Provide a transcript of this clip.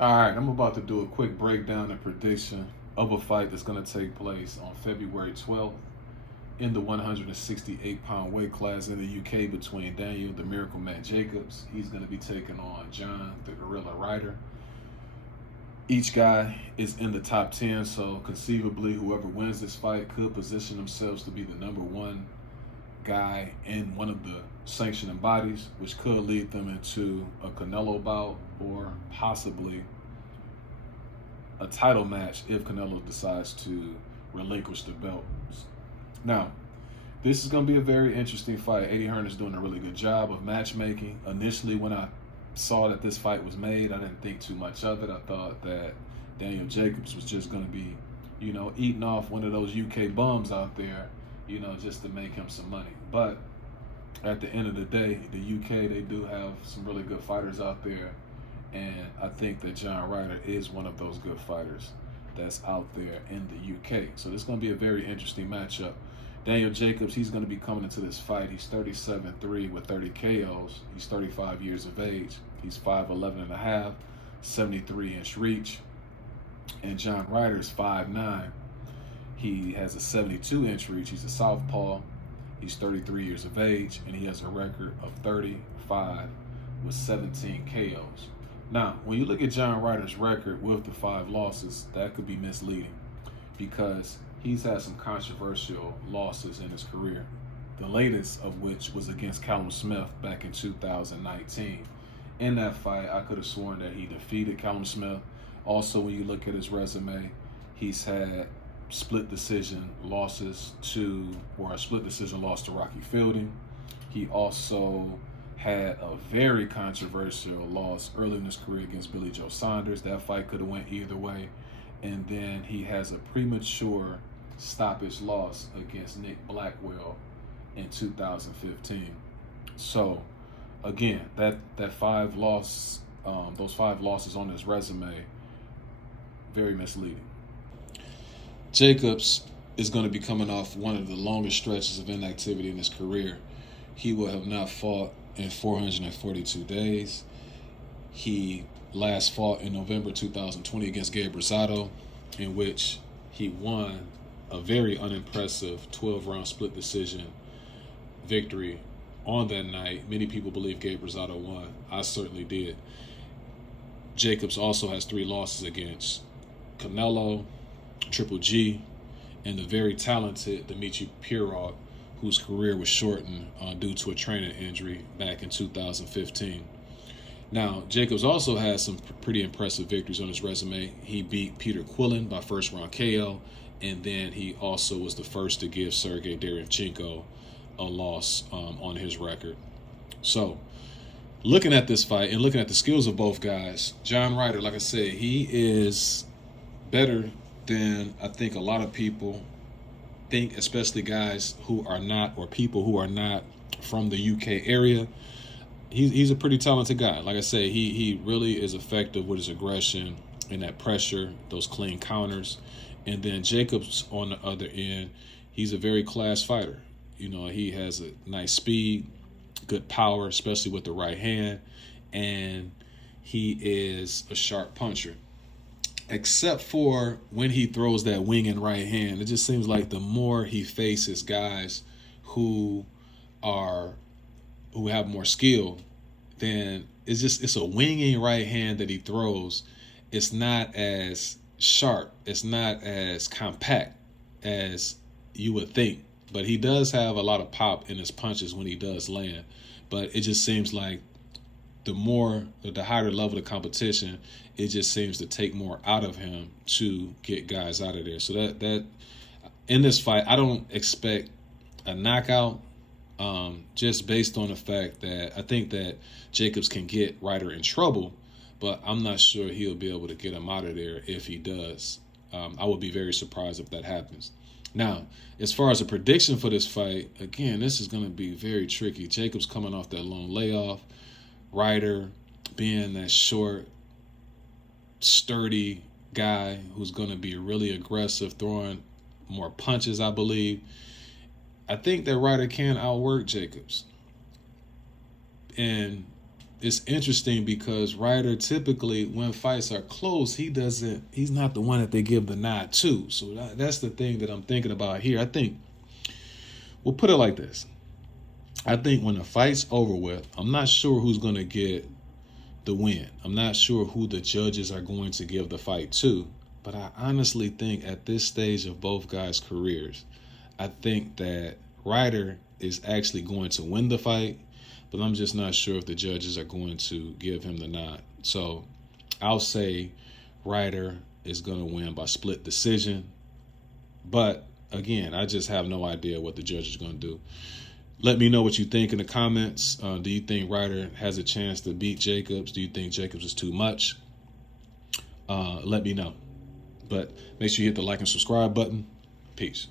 All right, I'm about to do a quick breakdown and prediction of a fight that's going to take place on February 12th in the 168-pound weight class in the UK between Daniel the Miracle Man Jacobs. He's going to be taking on John the Gorilla Ryder. Each guy is in the top 10, so conceivably whoever wins this fight could position themselves to be the number one guy in one of the sanctioning bodies, which could lead them into a Canelo bout or possibly a title match if Canelo decides to relinquish the belts. Now, this is going to be a very interesting fight. Eddie Hearn is doing a really good job of matchmaking. Initially, when I saw that this fight was made, I didn't think too much of it. I thought that Daniel Jacobs was just going to be, eating off one of those UK bums out there, just to make him some money. But at the end of the day, the UK, they do have some really good fighters out there. And I think that John Ryder is one of those good fighters that's out there in the UK. So this is going to be a very interesting matchup. Daniel Jacobs, he's going to be coming into this fight. He's 37-3 with 30 KOs. He's 35 years of age. He's 5'11 and a half, 73-inch reach. And John Ryder is 5'9". He has a 72-inch reach. He's a southpaw. He's 33 years of age, and he has a record of 35 with 17 KOs. Now, when you look at John Ryder's record with the 5 losses, that could be misleading because he's had some controversial losses in his career, the latest of which was against Callum Smith back in 2019. In that fight, I could have sworn that he defeated Callum Smith. Also, when you look at his resume, he's had split decision losses a split decision loss to Rocky Fielding. He also had a very controversial loss early in his career against Billy Joe Saunders. That fight could have went either way. And then he has a premature stoppage loss against Nick Blackwell in 2015. So again, those 5 losses on his resume, very misleading. Jacobs is going to be coming off one of the longest stretches of inactivity in his career. He will have not fought in 442 days. He last fought in November 2020 against Gabe Rosado, in which he won a very unimpressive 12-round split decision victory on that night. Many people believe Gabe Rosado won. I certainly did. Jacobs also has 3 losses against Canelo, Triple G, and the very talented Dimitri Pirog, whose career was shortened due to a training injury back in 2015. Now, Jacobs also has some pretty impressive victories on his resume. He beat Peter Quillen by first-round KO, and then he also was the first to give Sergey Derevchenko a loss on his record. So, looking at this fight and looking at the skills of both guys, John Ryder, like I said, he is better than I think a lot of people think, especially guys who are not, or people who are not from the UK area. He's a pretty talented guy. Like I say, he really is effective with his aggression and that pressure, those clean counters. And then Jacobs on the other end, he's a very class fighter. He has a nice speed, good power, especially with the right hand, and he is a sharp puncher. Except for when he throws that wing and right hand, it just seems like the more he faces guys who have more skill, then it's a winging right hand that he throws. It's not as sharp, it's not as compact as you would think. But he does have a lot of pop in his punches when he does land. But it just seems like the higher level of competition, it just seems to take more out of him to get guys out of there. So that in this fight, I don't expect a knockout, just based on the fact that I think that Jacobs can get Ryder in trouble, but I'm not sure he'll be able to get him out of there if he does. I would be very surprised if that happens. Now, as far as a prediction for this fight, again, this is going to be very tricky. Jacobs coming off that long layoff, Ryder being that short, sturdy guy who's going to be really aggressive, throwing more punches, I believe. I think that Ryder can outwork Jacobs. And it's interesting because Ryder typically, when fights are close, he's not the one that they give the nod to. So that's the thing that I'm thinking about here. I think, we'll put it like this. I think when the fight's over with, I'm not sure who's going to get the win. I'm not sure who the judges are going to give the fight to. But I honestly think at this stage of both guys' careers, I think that Ryder is actually going to win the fight, but I'm just not sure if the judges are going to give him the nod. So I'll say Ryder is going to win by split decision. But again, I just have no idea what the judge is going to do. Let me know what you think in the comments. Do you think Ryder has a chance to beat Jacobs? Do you think Jacobs is too much? Let me know. But make sure you hit the like and subscribe button. Peace.